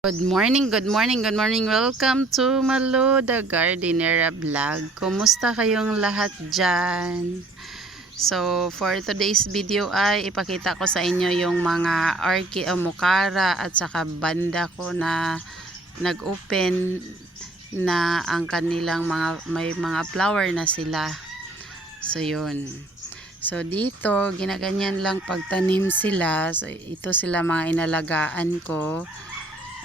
Good morning, good morning, good morning. Welcome to Malo the Gardenera vlog. Kumusta kayong lahat dyan? So, for today's video ay ipakita ko sa inyo yung mga orchid o mukara at saka banda ko na nag-open na ang kanilang may mga flower na sila. So, yun. So, dito, ginaganyan lang pagtanim sila. So, ito sila mga inalagaan ko.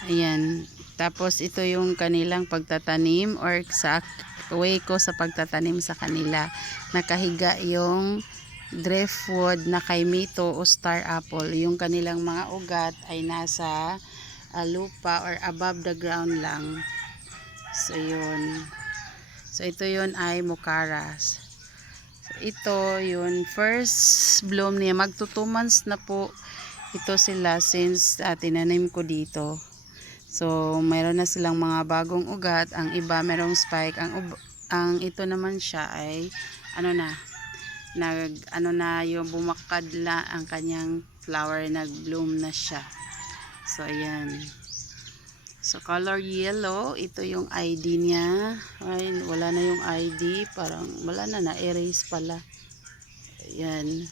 Ayan. Tapos ito yung kanilang pagtatanim or sa way ko sa pagtatanim sa kanila. Nakahiga yung driftwood na kaimito o star apple. Yung kanilang mga ugat ay nasa lupa or above the ground lang. So yun. So ito yun ay mukaras. So, ito yun first bloom niya. Magto 2 months na po ito sila since tinanim ko dito. So, mayroon na silang mga bagong ugat. Ang iba merong spike. Ang ito naman siya ay yung bumakad la ang kanyang flower, nag-bloom na siya. So, ayan. So, color yellow. Ito yung ID niya. Ay, wala na yung ID. Parang wala na, na-erase pala. Ayan.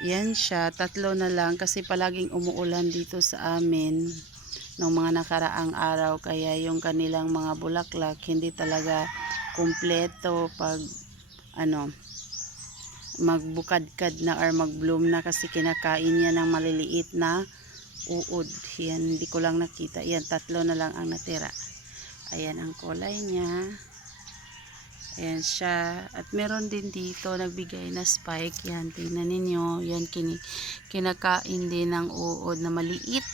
Yan siya, 3 na lang kasi palaging umuulan dito sa amin ng mga nakaraang araw, kaya yung kanilang mga bulaklak hindi talaga kumpleto pag magbukadkad na or magbloom na kasi kinakain niya ng maliliit na uod. Yan, hindi ko lang nakita. Yan, 3 na lang ang natira. Ayan ang kulay niya. Ayan siya. At meron din dito nagbigay na spike. Yan, tingnan ninyo. Yan, kinakain din ng uod na maliit.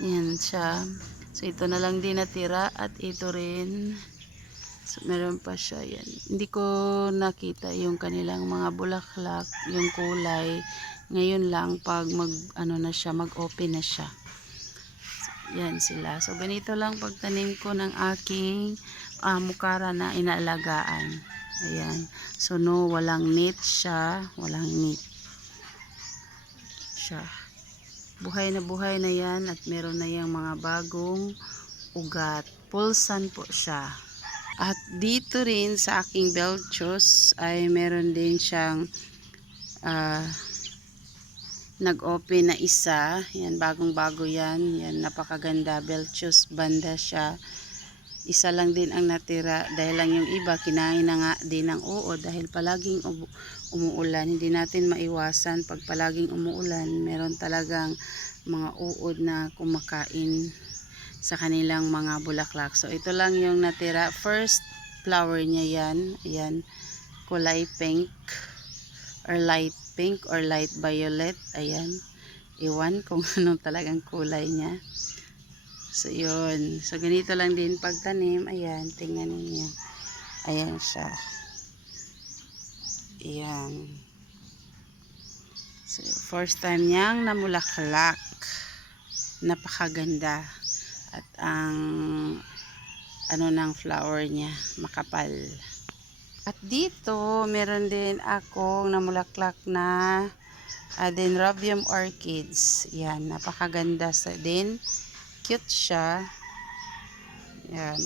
Yan siya. So, ito na lang din natira. At ito rin. So, meron pa siya. Yan. Hindi ko nakita yung kanilang mga bulaklak. Yung kulay. Ngayon lang pag mag-open na siya. Yan sila. So, ganito lang pagtanim ko ng aking mukara na inaalagaan. Ayan. So, no, walang net siya. Walang net siya. Buhay na yan at meron na yung mga bagong ugat. Pulsan po siya. At dito rin sa aking belchos ay meron din siyang nag-open na isa. Yan, bagong-bago yan. Yan, napakaganda. Belchus banda siya. Isa lang din ang natira dahil lang yung iba kinain na nga din ng uod dahil palaging umuulan. Hindi natin maiwasan pag palaging umuulan. Meron talagang mga uod na kumakain sa kanilang mga bulaklak. So, ito lang yung natira. First flower niya yan. Ayan, kulay pink or light pink or light violet. Ayan, iwan kung anong talagang kulay niya. So yun, so ganito lang din pagtanim. Ayan, tingnan niyo. Ayan siya. Ayan. So, first time niyang namulaklak. Napakaganda. At ang ng flower niya makapal. At dito, meron din akong namulaklak na Dendrobium orchids. Yan, napakaganda din. Cute siya. Yan.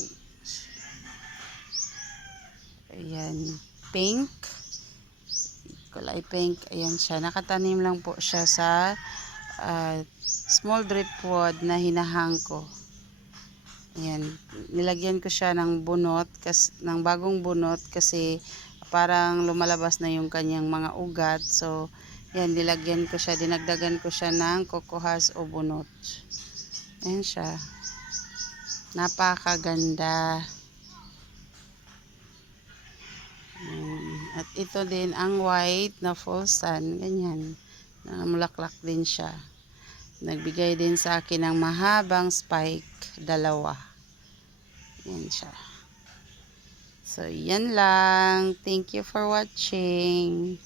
Ayan, pink. Kulay pink. Ayan siya. Nakatanim lang po siya sa small driftwood na hinahang ko. Ayan, nilagyan ko siya ng bunot, ng bagong bunot kasi parang lumalabas na yung kanyang mga ugat. So, yan, nilagyan ko siya, dinagdagan ko siya ng kokohas o bunot. Ayan siya. Napakaganda. At ito din ang white na full sun. Ganyan. Namulaklak din siya. Nagbigay din sa akin ng mahabang spike. 2. Yan siya. So, yan lang. Thank you for watching.